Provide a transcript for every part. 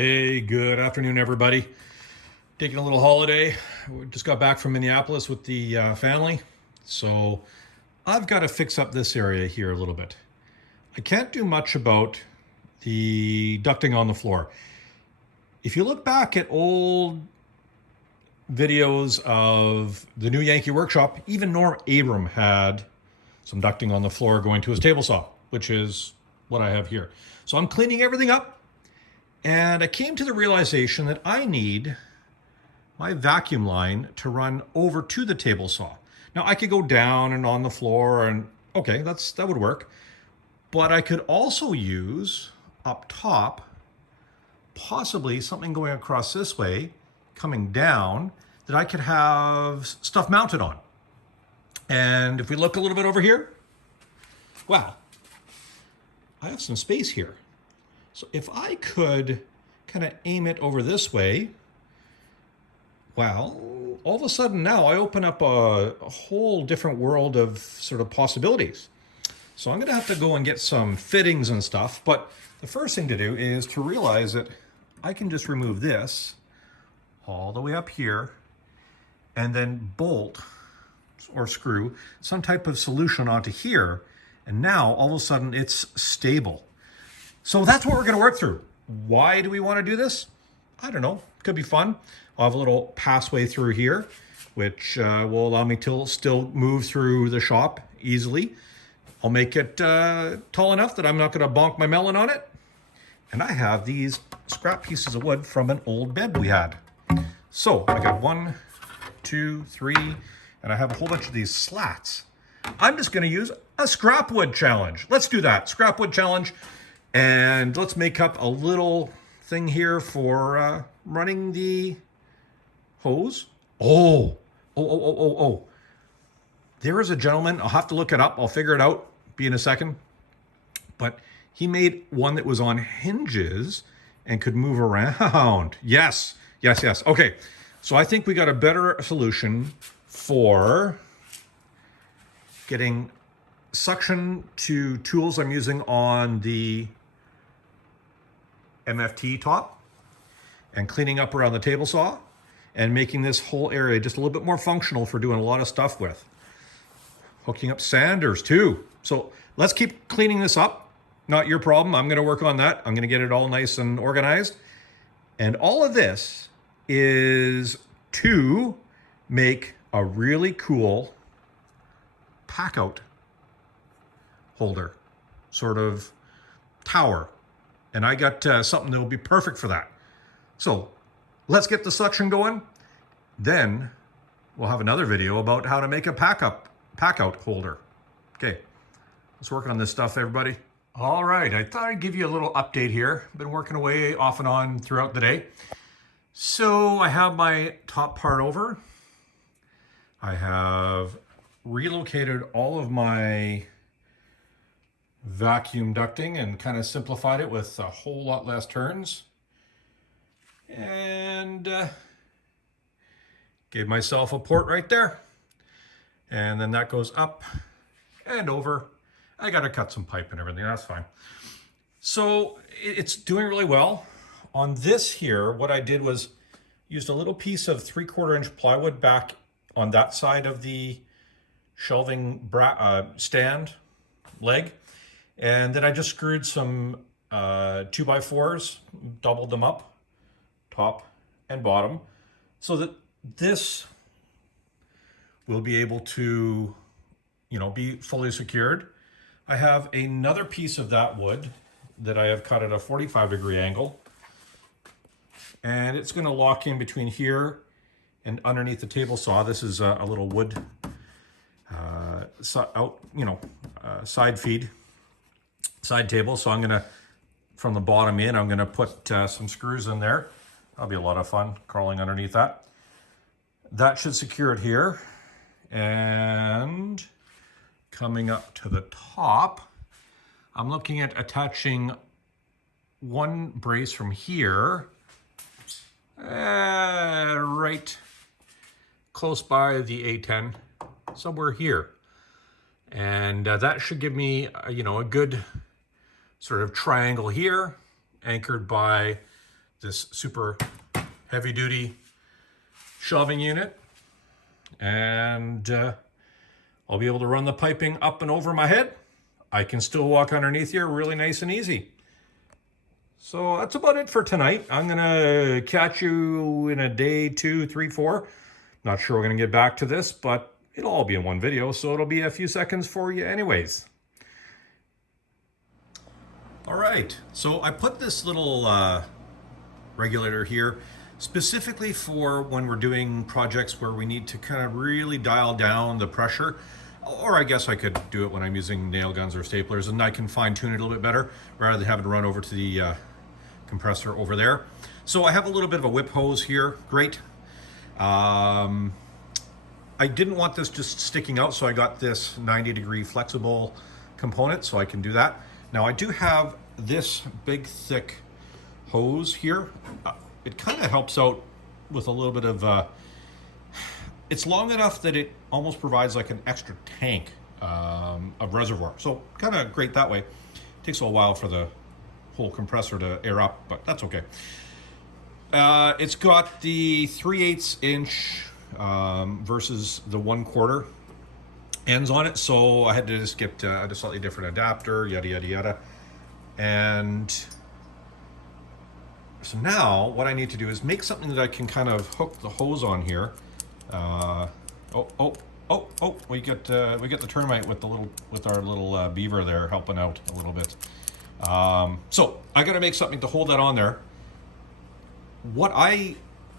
Hey, good afternoon, everybody. Taking a little holiday. We just got back from Minneapolis with the family. So I've got to fix up this area here a little bit. I can't do much about the ducting on the floor. If you look back at old videos of the new Yankee workshop, even Norm Abram had some ducting on the floor going to his table saw, which is what I have here. So I'm cleaning everything up. And I came to the realization that I need my vacuum line to run over to the table saw. Now I could go down and on the floor and okay, that would work. But I could also use up top, possibly something going across this way, coming down, that I could have stuff mounted on. And if we look a little bit over here, wow, I have some space here. So if I could kind of aim it over this way, well, all of a sudden now I open up a whole different world of sort of possibilities. So I'm going to have to go and get some fittings and stuff. But the first thing to do is to realize that I can just remove this all the way up here and then bolt or screw some type of solution onto here. And now all of a sudden it's stable. So that's what we're going to work through. Why do we want to do this? I don't know. Could be fun. I'll have a little passway through here, which will allow me to still move through the shop easily. I'll make it tall enough that I'm not going to bonk my melon on it. And I have these scrap pieces of wood from an old bed we had. So I got 1, 2, 3, and I have a whole bunch of these slats. I'm just going to use a Scrapwood challenge. Let's do that. Scrapwood challenge. And let's make up a little thing here for running the hose. Oh. There is a gentleman, I'll have to look it up. I'll figure it out, be in a second. But he made one that was on hinges and could move around. Yes. Okay, so I think we got a better solution for getting suction to tools I'm using on the MFT top and cleaning up around the table saw and making this whole area just a little bit more functional for doing a lot of stuff with. Hooking up sanders too. So let's keep cleaning this up. Not your problem. I'm going to work on that. I'm going to get it all nice and organized. And all of this is to make a really cool pack out holder, sort of tower. And I got something that will be perfect for that. So let's get the suction going. Then we'll have another video about how to make a pack out holder. Okay, let's work on this stuff, everybody. All right, I thought I'd give you a little update here. Been working away off and on throughout the day. So I have my top part over. I have relocated all of my vacuum ducting and kind of simplified it with a whole lot less turns. And gave myself a port right there. And then that goes up and over. I got to cut some pipe and everything, that's fine. So it's doing really well. On this here, what I did was used a little piece of 3/4 inch plywood back on that side of the shelving stand leg. And then I just screwed some 2x4s, doubled them up, top and bottom, so that this will be able to, be fully secured. I have another piece of that wood that I have cut at a 45-degree angle. And it's going to lock in between here and underneath the table saw. This is a little wood side feed. Side table, so I'm gonna, from the bottom in, I'm gonna put some screws in there. That'll be a lot of fun, crawling underneath that. That should secure it here. And coming up to the top, I'm looking at attaching one brace from here, right close by the A10, somewhere here. And that should give me, a good sort of triangle here, anchored by this super heavy duty shelving unit, and I'll be able to run the piping up and over my head. I can still walk underneath here really nice and easy. So that's about it for tonight. I'm gonna catch you in a day, 2, 3, 4. Not sure we're gonna get back to this, but it'll all be in one video, so it'll be a few seconds for you anyways. All right, so I put this little regulator here specifically for when we're doing projects where we need to kind of really dial down the pressure. Or I guess I could do it when I'm using nail guns or staplers, and I can fine tune it a little bit better rather than having to run over to the compressor over there. So I have a little bit of a whip hose here. Great. I didn't want this just sticking out, so I got this 90-degree flexible component so I can do that. Now I do have this big thick hose here. It kind of helps out with a little bit of it's long enough that it almost provides like an extra tank of reservoir. So kind of great that way. It takes a while for the whole compressor to air up, but that's okay. It's got the 3/8 inch versus the 1/4 ends on it. So I had to just get a slightly different adapter, yada, yada, yada. And so now what I need to do is make something that I can kind of hook the hose on here. We get the termite with our little beaver there helping out a little bit. So I got to make something to hold that on there. What I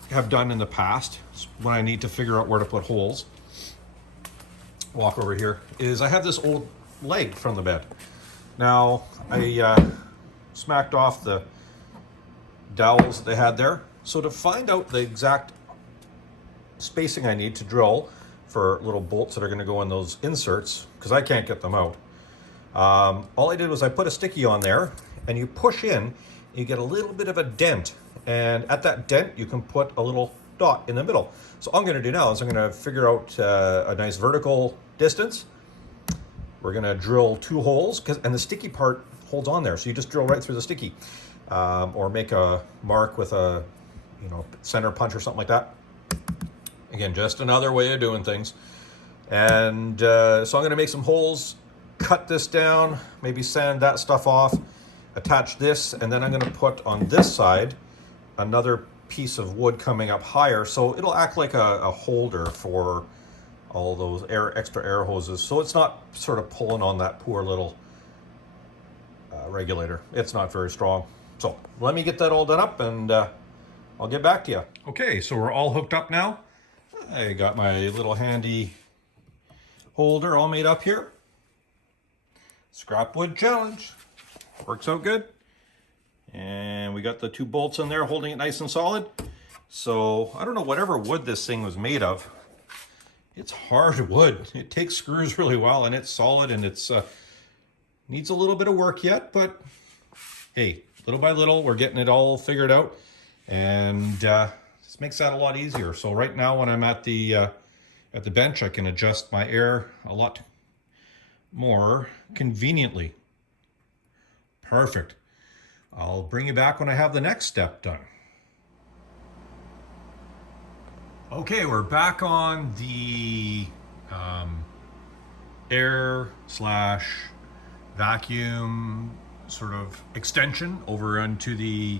have done in the past when I need to figure out where to put holes, walk over here, is I have this old leg from the bed. Now I smacked off the dowels that they had there. So to find out the exact spacing I need to drill for little bolts that are going to go in those inserts, because I can't get them out, all I did was I put a sticky on there, and you push in, you get a little bit of a dent, and at that dent you can put a little dot in the middle. So all I'm going to do now is I'm going to figure out a nice vertical distance. We're going to drill 2 holes, and the sticky part holds on there, so you just drill right through the sticky, or make a mark with a center punch or something like that. Again, just another way of doing things. And so I'm going to make some holes, cut this down, maybe sand that stuff off, attach this, and then I'm going to put on this side another piece of wood coming up higher, so it'll act like a holder for all those extra air hoses, so it's not sort of pulling on that poor little regulator. It's not very strong. So let me get that all done up, and I'll get back to you. Okay, so we're all hooked up now. I got my little handy holder all made up here. Scrapwood challenge. Works out good. And we got the 2 bolts in there holding it nice and solid. So I don't know, whatever wood this thing was made of, it's hard wood. It takes screws really well, and it's solid, and it's needs a little bit of work yet, but hey, little by little we're getting it all figured out, and this makes that a lot easier. So right now when I'm at the bench, I can adjust my air a lot more conveniently. Perfect. I'll bring you back when I have the next step done. Okay, we're back on the air / vacuum sort of extension over into the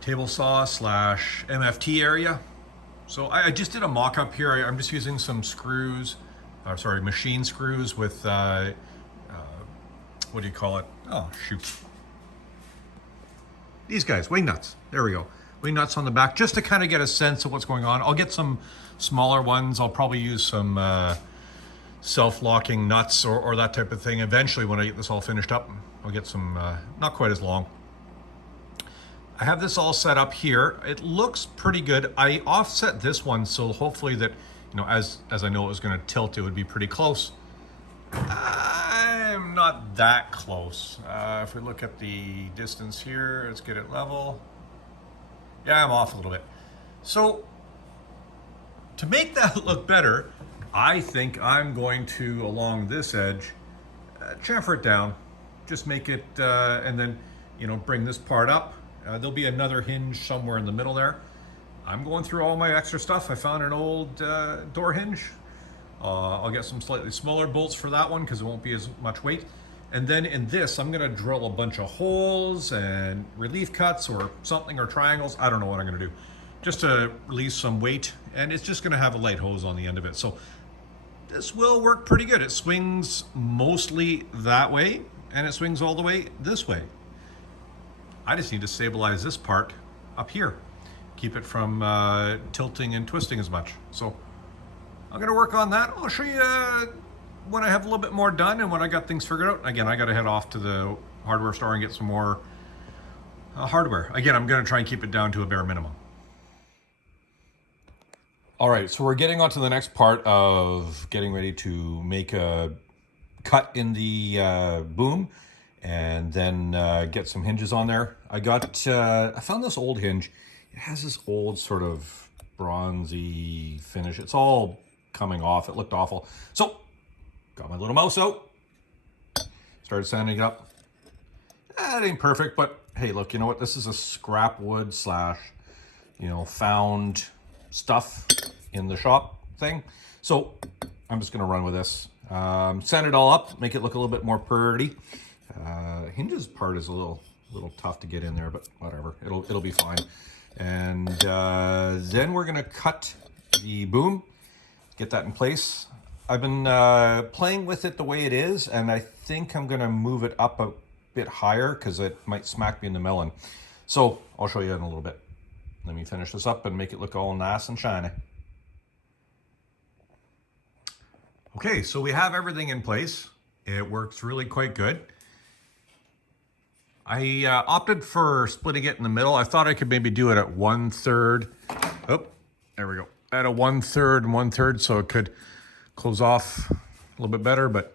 table saw / MFT area. So I just did a mock-up here. I'm just using some screws, machine screws with, what do you call it? Oh, shoot. These guys, wing nuts. There we go. Wing nuts on the back, just to kind of get a sense of what's going on. I'll get some smaller ones. I'll probably use some self-locking nuts or that type of thing. Eventually, when I get this all finished up, I'll get some, not quite as long. I have this all set up here. It looks pretty good. I offset this one, so hopefully that, as I know it was going to tilt, it would be pretty close. I'm not that close. If we look at the distance here, let's get it level. Yeah, I'm off a little bit. So to make that look better, I think I'm going to, along this edge, chamfer it down. Just make it, and then, bring this part up There'll be another hinge somewhere in the middle there. I'm going through all my extra stuff. I found an old door hinge. I'll get some slightly smaller bolts for that one because it won't be as much weight. And then in this, I'm gonna drill a bunch of holes and relief cuts or something, or triangles. I don't know what I'm gonna do, just to release some weight. And it's just gonna have a light hose on the end of it. So this will work pretty good. It swings mostly that way and it swings all the way this way. I just need to stabilize this part up here. Keep it from tilting and twisting as much. So I'm gonna work on that. I'll show you when I have a little bit more done and when I got things figured out. Again, I gotta head off to the hardware store and get some more hardware. Again, I'm gonna try and keep it down to a bare minimum. All right, so we're getting on to the next part of getting ready to make a cut in the boom and then get some hinges on there. I found this old hinge. It has this old sort of bronzy finish. It's all coming off. It looked awful. So got my little mouse out, started sanding it up. It ain't perfect, but hey, look, you know what? This is a Scrapwood slash, found stuff in the shop thing. So I'm just gonna run with this. Sand it all up, make it look a little bit more pretty. Hinges part is a little tough to get in there, but whatever, it'll be fine. And then we're gonna cut the boom, get that in place. I've been playing with it the way it is, and I think I'm gonna move it up a bit higher because it might smack me in the melon. So I'll show you in a little bit. Let me finish this up and make it look all nice and shiny. Okay, so we have everything in place. It works really quite good. I opted for splitting it in the middle. I thought I could maybe do it at 1/3. Oh, there we go. At a 1/3 and 1/3, so it could close off a little bit better, but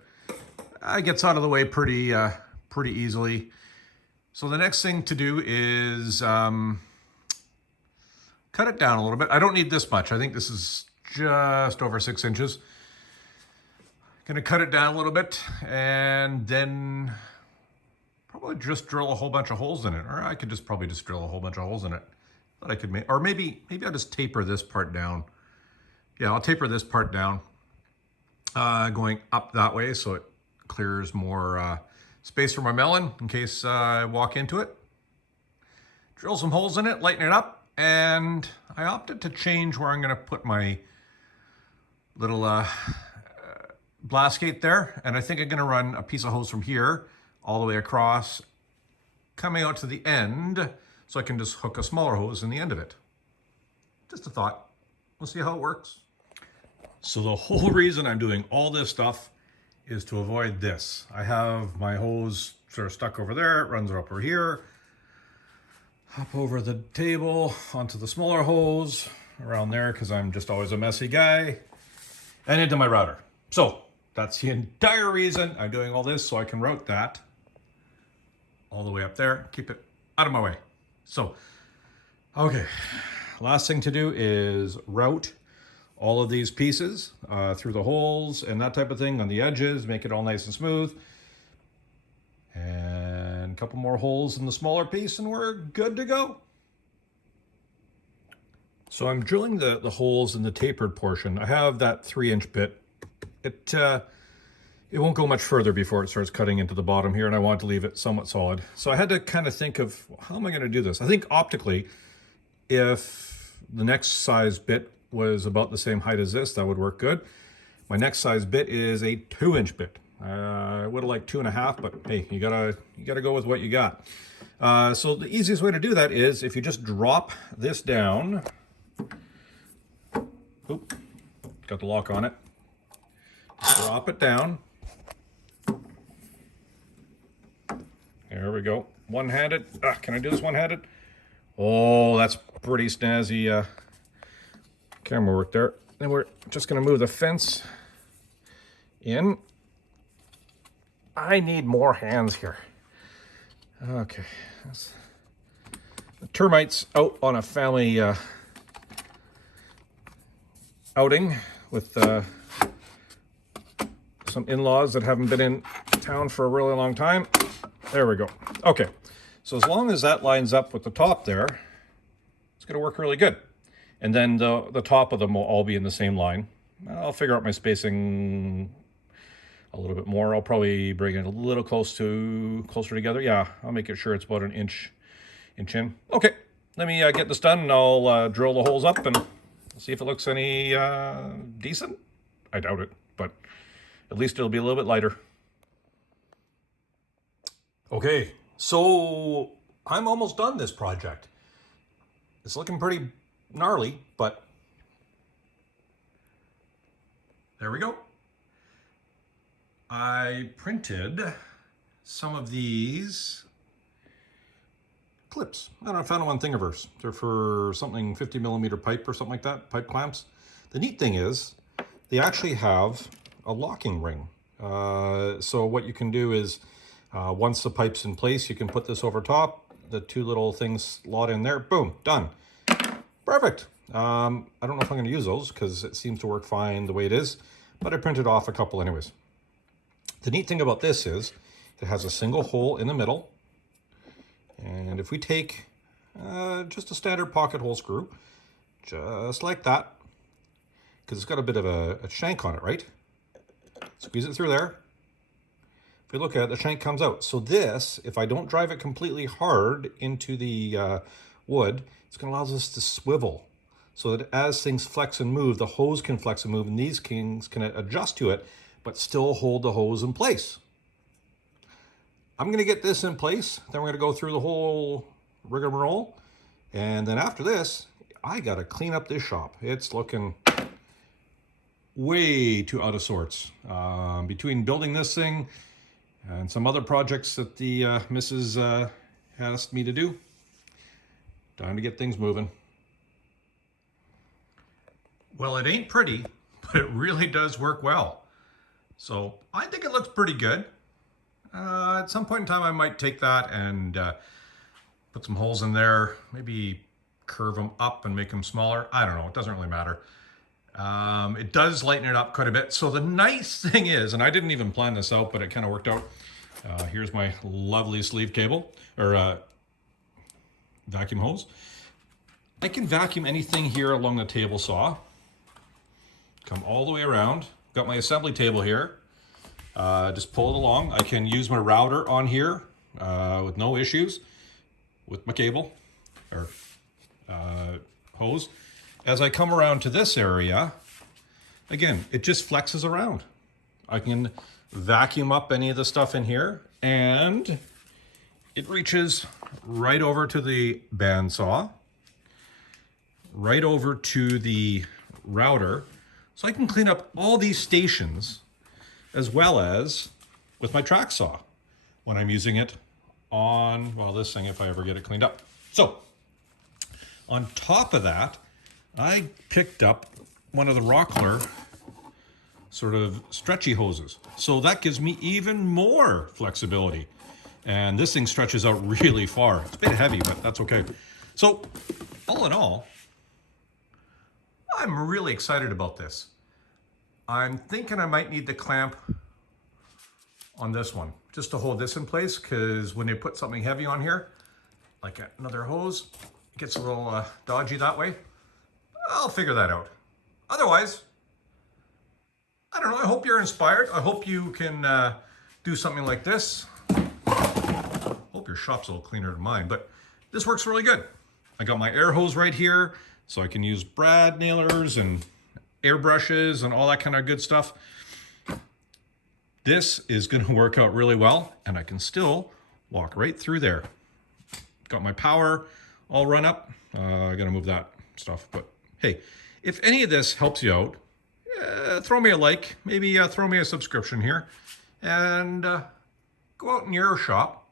it gets out of the way pretty easily. So the next thing to do is cut it down a little bit. I don't need this much. I think this is just over 6 inches. Gonna cut it down a little bit and then probably just drill a whole bunch of holes in it. Or I could probably just drill a whole bunch of holes in it. But I could make, or maybe I'll just taper this part down. Yeah, I'll taper this part down, going up that way so it clears more space for my melon in case I walk into it. Drill some holes in it, lighten it up, and I opted to change where I'm gonna put my little blast gate there. And I think I'm gonna run a piece of hose from here all the way across, coming out to the end, so I can just hook a smaller hose in the end of it. Just a thought. We'll see how it works. So the whole reason I'm doing all this stuff is to avoid this. I have my hose sort of stuck over there, it runs up over here, hop over the table onto the smaller hose around there because I'm just always a messy guy, and into my router. So that's the entire reason I'm doing all this, so I can route that all the way up there, keep it out of my way. So, okay, last thing to do is route all of these pieces through the holes and that type of thing on the edges, make it all nice and smooth. And a couple more holes in the smaller piece and we're good to go. So I'm drilling the holes in the tapered portion. I have that 3-inch bit. It won't go much further before it starts cutting into the bottom here, and I want to leave it somewhat solid. So I had to kind of think of, how am I going to do this? I think optically, if the next size bit was about the same height as this, that would work good. My next size bit is a 2-inch bit. I would have liked 2.5, but hey, you gotta go with what you got. So the easiest way to do that is if you just drop this down. Oop, got the lock on it. Drop it down. There we go. One-handed. Can I do this one-handed? Oh, that's pretty snazzy camera work there. Then we're just going to move the fence in. I need more hands here. Okay. The termites out on a family outing with some in-laws that haven't been in town for a really long time. There we go. Okay, So as long as that lines up with the top there, it's going to work really good. And then the top of them will all be in the same line. I'll figure out my spacing a little bit more. I'll probably bring it a little closer together. Yeah, I'll make it sure it's about an inch in. Okay, let me get this done, and I'll drill the holes up and see if it looks any decent. I doubt it, but at least it'll be a little bit lighter. Okay, so I'm almost done this project. It's looking pretty gnarly, but there we go. I printed some of these clips. I don't know, I found them on Thingiverse. They're for something 50mm pipe or something like that, pipe clamps. The neat thing is they actually have a locking ring. So what you can do is once the pipe's in place, you can put this over top. The two little things slot in there. Boom, done. Perfect. I don't know if I'm going to use those because it seems to work fine the way it is, but I printed off a couple anyways. The neat thing about this is it has a single hole in the middle. And if we take just a standard pocket hole screw, just like that, because it's got a bit of a shank on it, right? Squeeze it through there. If we look at it, the shank comes out. So this, if I don't drive it completely hard into the wood, it's going to allow us to swivel. So that as things flex and move, the hose can flex and move, and these things can adjust to it, but still hold the hose in place. I'm going to get this in place. Then we're going to go through the whole rigmarole. And then after this, I got to clean up this shop. It's looking way too out of sorts. Between building this thing and some other projects that the missus asked me to do, time to get things moving. Well, it ain't pretty, but it really does work well. So I think it looks pretty good. At some point in time, I might take that and put some holes in there, maybe curve them up and make them smaller. I don't know, it doesn't really matter. It does lighten it up quite a bit. So the nice thing is, and I didn't even plan this out, but it kind of worked out. Here's my lovely sleeve cable, or vacuum hose. I can vacuum anything here along the table saw. Come all the way around. Got my assembly table here. Just pull it along. I can use my router on here with no issues with my cable or hose. As I come around to this area, again, it just flexes around. I can vacuum up any of the stuff in here, and it reaches right over to the bandsaw, right over to the router, so I can clean up all these stations as well as with my track saw when I'm using it on, well, this thing if I ever get it cleaned up. So on top of that, I picked up one of the Rockler sort of stretchy hoses. So that gives me even more flexibility. And this thing stretches out really far. It's a bit heavy, but that's okay. So all in all, I'm really excited about this. I'm thinking I might need the clamp on this one just to hold this in place, because when they put something heavy on here, like another hose, it gets a little dodgy that way. I'll figure that out. Otherwise, I don't know, I hope you're inspired. I hope you can do something like this. Hope your shop's a little cleaner than mine, but this works really good. I got my air hose right here, so I can use brad nailers and airbrushes and all that kind of good stuff. This is going to work out really well, and I can still walk right through there. Got my power all run up. I got to move that stuff, but hey, if any of this helps you out, throw me a like, maybe throw me a subscription here, and go out in your shop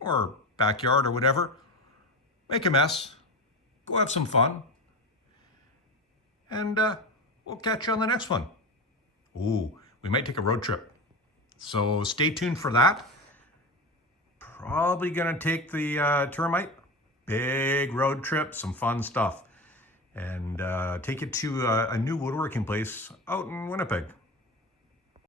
or backyard or whatever, make a mess, go have some fun, and we'll catch you on the next one. Ooh, we might take a road trip, so stay tuned for that. Probably gonna take the termite, big road trip, some fun stuff, and take it to a new woodworking place out in Winnipeg.